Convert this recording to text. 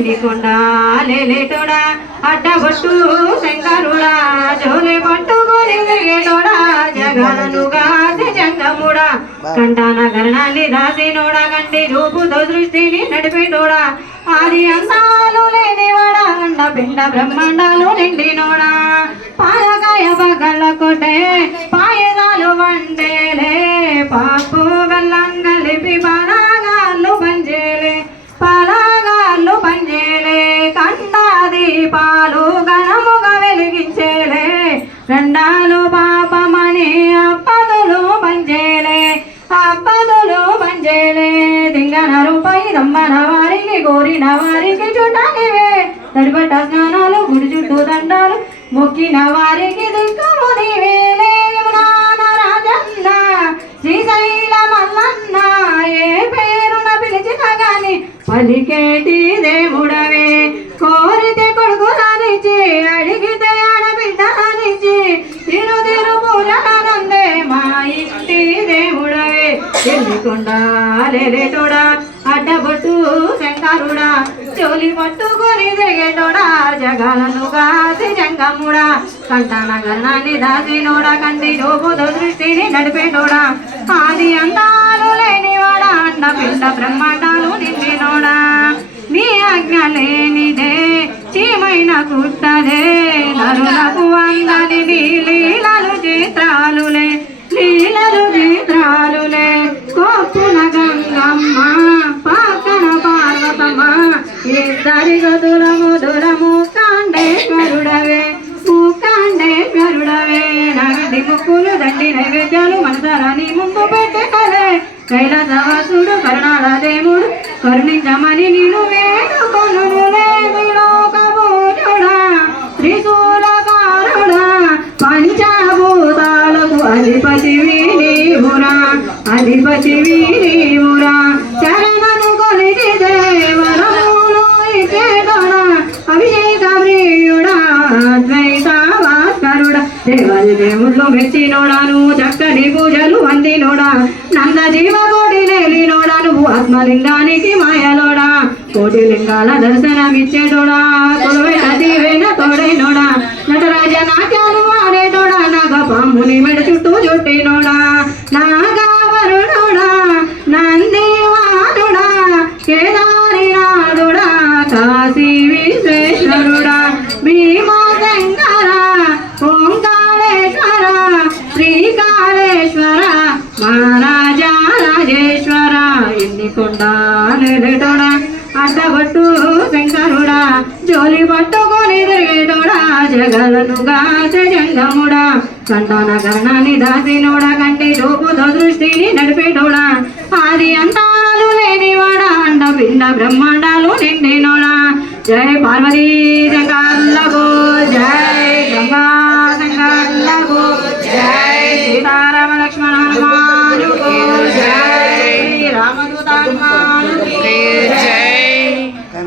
ఎన్నికొండ లేలేటోడా అడ్డబొట్టు శంకరుడా జోలే పట్టుకొని తిరిగేటోడా జగలను గాసి జంగముడా కంటాన గరణాన్ని దాసినోడా కంటి రూపుతో నడిపేటోడా ఆది అంతాలు లేనివాడా అండ పిండ బ్రహ్మాండాలు నిండినోడా పాలకాయ పగల కొట్టే పాయదాలు వండేలే పాపు దీపాలు గణముగా వెలిగించేలే. రెండాలు పాపమని అప్పదులు పంచేలే అప్పదులు పంచేలే దింగన రూపాయి దమ్మన వారికి కోరిన వారికి చుట్టానివే. తడిపట్ట స్నానాలు గుడి చుట్టూ దండాలు మొక్కిన వారికి దుఃఖము నీవేలే రాజన్న శ్రీశైల మల్లన్న ఏ పేరున పిలిచిన గాని పలికేటి దేవ ఎల్లికొండాలేటోడా అడ్డబొట్టు శంకరుడా చోలి పట్టుకొని తిరిగేటోడా జగాలను కాసి జంగముడా కంటాన గర్ణాన్ని దాసినోడా కంటి రూపుతో దృష్టిని నడిపేటోడా ఆది అందాలు లేనివాడా అండ పిల్ల బ్రహ్మాండాలు నిండినోడా. నీ ఆజ్ఞ లేనిదే చీమైన కుట్ట ఇద్దరి గదుల ముదురము కాండేశ్వరుడవే కాండేశ్వరుడవే నగడి ముక్కులు దండి నైవేద్యాలు మనసరాని ముందు పెట్టే కైలాసవాసుడు కరుణాల దేవుడు కరుణించమని నేను వేడుకొనులే విలోకభూషుడా త్రిశూలకారుడా పంచభూతాలకు అధిపతివి నీవురా అధిపతివి నీవురా. దేవుళ్ళు మెచ్చినోడా నువ్వు చక్కని పూజలు అందినోడా? నంద జీవ కోటి లేలినోడా నువ్వు ఆత్మలింగానికి మాయలోడా? కోటి లింగాల దర్శనమిచ్చేటోడా? తొలవైన దీవెన తోడైనోడా? నటరాజ నాట్యాలు ఆడేటోడా? నాగ పాముని మెడ చుట్టూ చుట్టినోడా? ఎన్ని కొండాలేటోడా అడ్డబట్టు శంకరుడా జోలి పట్టుకొని తిరిగేటోడా? జగలనుగా జంగముడా కంటాన గరణాన్ని దాసినోడా? కంటి రూపుతో దృష్టిని నడిపేటోడా? ఆది అంతాలు లేనివాడా? అండ పిండ బ్రహ్మాండాలు నిండినోడా? జయ పార్వతీ జై